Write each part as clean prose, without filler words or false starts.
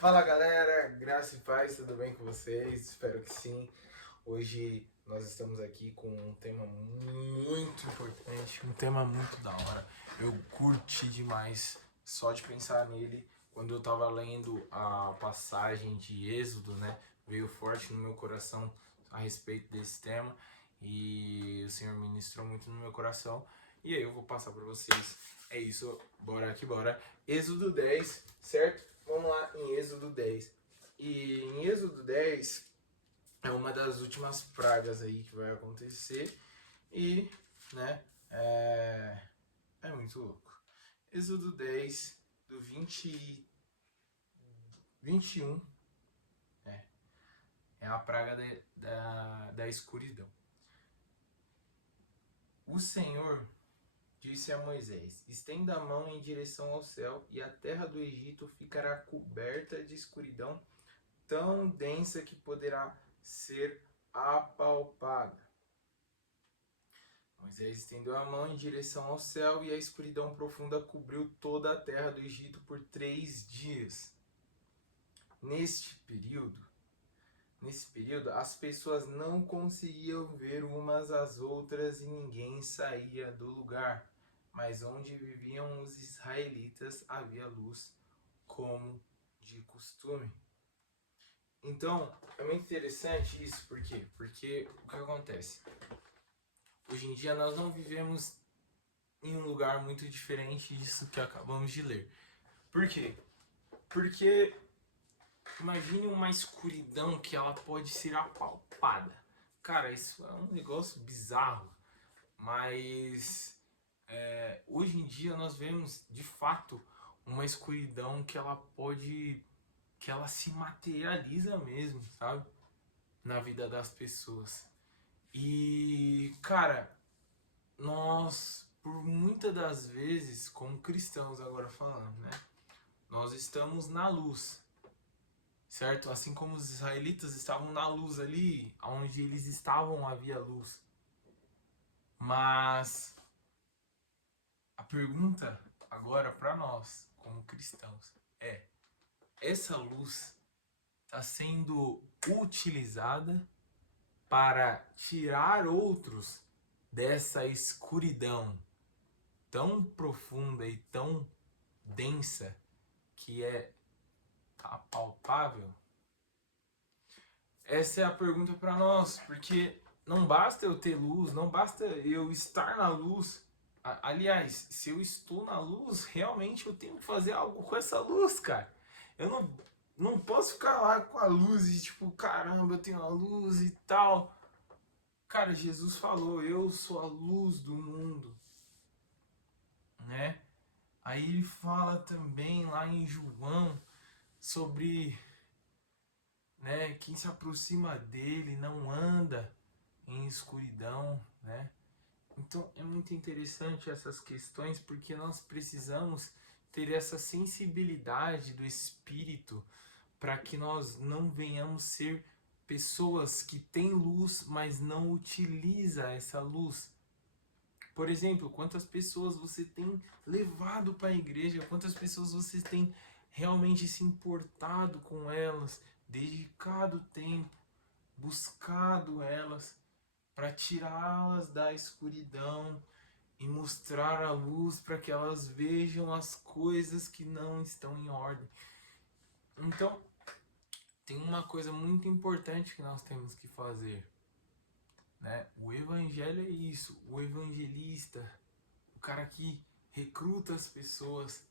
Fala galera, graça e paz, tudo bem com vocês? Espero que sim. Hoje nós estamos aqui com um tema muito importante, um tema muito da hora. Eu curti demais só de pensar nele quando eu tava lendo a passagem de Êxodo, né? Veio forte no meu coração a respeito desse tema e o Senhor ministrou muito no meu coração. E aí eu vou passar para vocês. É isso, bora que bora. Êxodo 10, certo? Vamos lá em Êxodo 10. E em Êxodo 10 é uma das últimas pragas aí que vai acontecer. E, né, é muito louco. Êxodo 10, do 21, é, é a praga da escuridão. O Senhor disse a Moisés: estenda a mão em direção ao céu, e a terra do Egito ficará coberta de escuridão tão densa que poderá ser apalpada. Moisés estendeu a mão em direção ao céu e a escuridão profunda cobriu toda a terra do Egito por 3 dias. Neste período, as pessoas não conseguiam ver umas às outras e ninguém saía do lugar. Mas onde viviam os israelitas havia luz, como de costume. Então, é muito interessante isso, por quê? Porque o que acontece? Hoje em dia nós não vivemos em um lugar muito diferente disso que acabamos de ler. Por quê? Porque imagine uma escuridão que ela pode ser apalpada. Cara, isso é um negócio bizarro, mas hoje em dia nós vemos de fato uma escuridão que ela se materializa mesmo, sabe? Na vida das pessoas. E, cara, nós, por muitas das vezes, como cristãos agora falando, né? Nós estamos na luz, certo? Assim como os israelitas estavam na luz ali, onde eles estavam havia luz. Mas a pergunta agora para nós, como cristãos, é: essa luz está sendo utilizada para tirar outros dessa escuridão tão profunda e tão densa que é apalpável? Essa é a pergunta para nós, porque não basta eu ter luz, não basta eu estar na luz. Aliás, se eu estou na luz, realmente eu tenho que fazer algo com essa luz, cara. Eu não posso ficar lá com a luz e tipo, caramba, eu tenho a luz e tal. Cara, Jesus falou, eu sou a luz do mundo, né? Aí ele fala também lá em João sobre, né, quem se aproxima dele não anda em escuridão, né? Então é muito interessante essas questões porque nós precisamos ter essa sensibilidade do espírito para que nós não venhamos ser pessoas que têm luz, mas não utiliza essa luz. Por exemplo, quantas pessoas você tem levado para a igreja, quantas pessoas você tem realmente se importado com elas, dedicado tempo, buscado elas para tirá-las da escuridão e mostrar a luz para que elas vejam as coisas que não estão em ordem. Então, tem uma coisa muito importante que nós temos que fazer, né? O evangelho é isso, o evangelista, o cara que recruta as pessoas.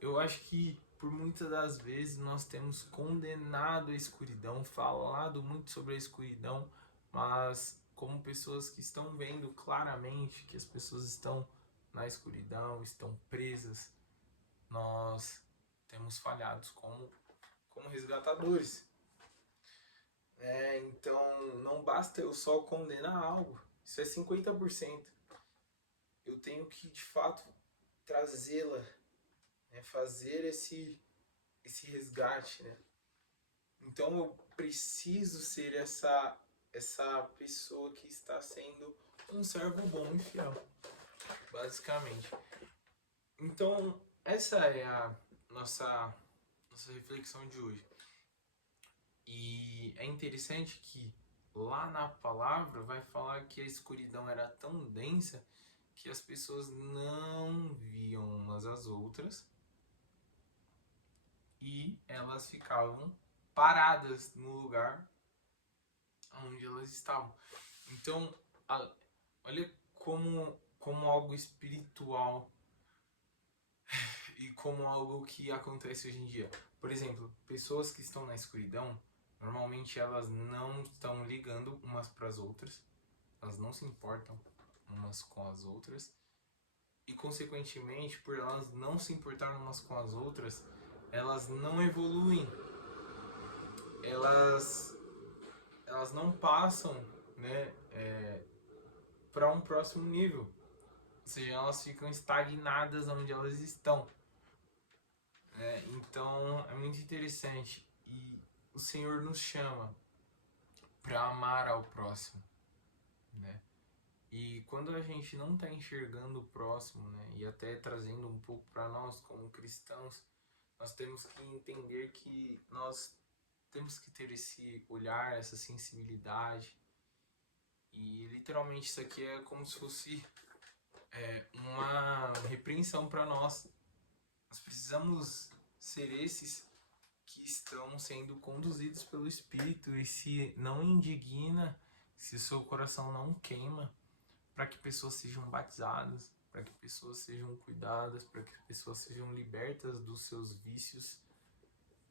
Eu acho que por muitas das vezes nós temos condenado a escuridão, falado muito sobre a escuridão, mas como pessoas que estão vendo claramente que as pessoas estão na escuridão, estão presas, nós temos falhado como resgatadores. Então não basta eu só condenar algo, isso é 50%. Eu tenho que de fato trazê-la, né, fazer esse resgate, né? Então eu preciso ser essa pessoa que está sendo um servo bom e fiel, basicamente. Então essa é a nossa nossa reflexão de hoje. E é interessante que lá na palavra vai falar que a escuridão era tão densa que as pessoas não viam umas às outras e elas ficavam paradas no lugar onde elas estavam. Então, olha como algo espiritual e como algo que acontece hoje em dia. Por exemplo, pessoas que estão na escuridão, normalmente elas não estão ligando umas para as outras, elas não se importam umas com as outras, e consequentemente, por elas não se importarem umas com as outras, elas não evoluem, elas não passam, né, para um próximo nível. Ou seja, elas ficam estagnadas onde elas estão. Então é muito interessante. E o Senhor nos chama para amar ao próximo, né? E quando a gente não está enxergando o próximo, né, e até trazendo um pouco para nós como cristãos, nós temos que entender que nós temos que ter esse olhar, essa sensibilidade. E literalmente isso aqui é como se fosse uma repreensão para nós. Nós precisamos ser esses que estão sendo conduzidos pelo Espírito e se não indigna, se o seu coração não queima, para que pessoas sejam batizadas, para que pessoas sejam cuidadas, para que pessoas sejam libertas dos seus vícios.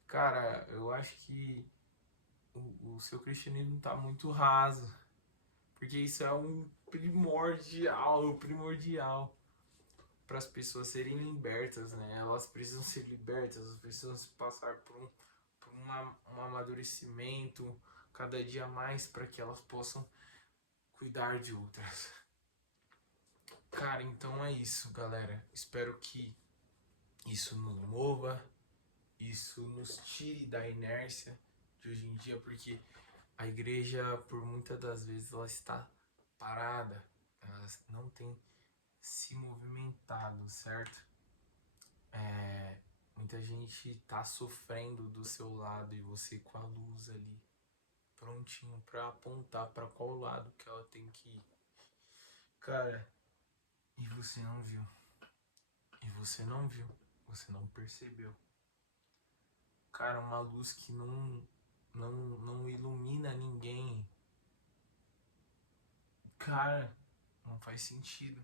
Cara, eu acho que o seu cristianismo está muito raso, porque isso é um primordial para as pessoas serem libertas, né? Elas precisam ser libertas, elas precisam passar por um amadurecimento cada dia mais para que elas possam cuidar de outras. Cara, então é isso, galera. Espero que isso nos mova, isso nos tire da inércia de hoje em dia, porque a igreja, por muitas das vezes, ela está parada, ela não tem se movimentado, certo? Muita gente tá sofrendo do seu lado e você com a luz ali, prontinho pra apontar pra qual lado que ela tem que ir. Cara, e você não viu. E você não viu. Você não percebeu. Cara, uma luz que não ilumina ninguém. Cara, não faz sentido.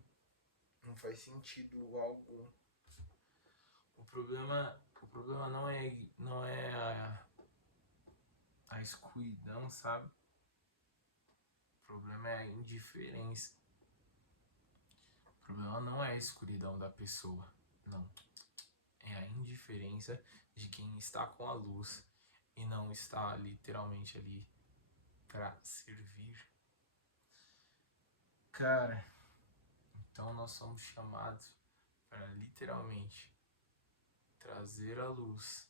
Não faz sentido algum. O problema não é a escuridão, sabe? O problema é a indiferença. O problema não é a escuridão da pessoa, não. É a indiferença de quem está com a luz e não está literalmente ali para servir. Cara, então nós somos chamados para literalmente trazer a luz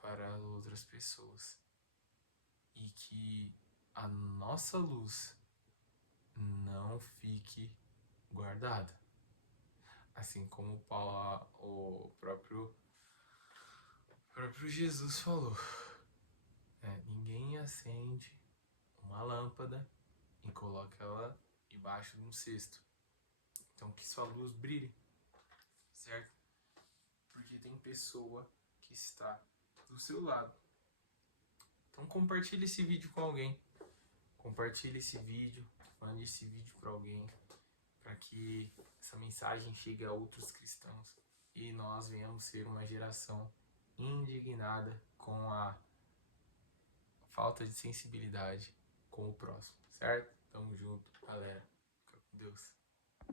para outras pessoas e que a nossa luz não fique guardada. Assim como o próprio Jesus falou. Ninguém acende uma lâmpada e coloca ela embaixo de um cesto. Então que sua luz brilhe, certo? Porque tem pessoa que está do seu lado. Então compartilhe esse vídeo com alguém. Compartilhe esse vídeo, mande esse vídeo para alguém, para que essa mensagem chegue a outros cristãos e nós venhamos ser uma geração indignada com a falta de sensibilidade com o próximo, certo? Tamo junto, galera. Fica com Deus.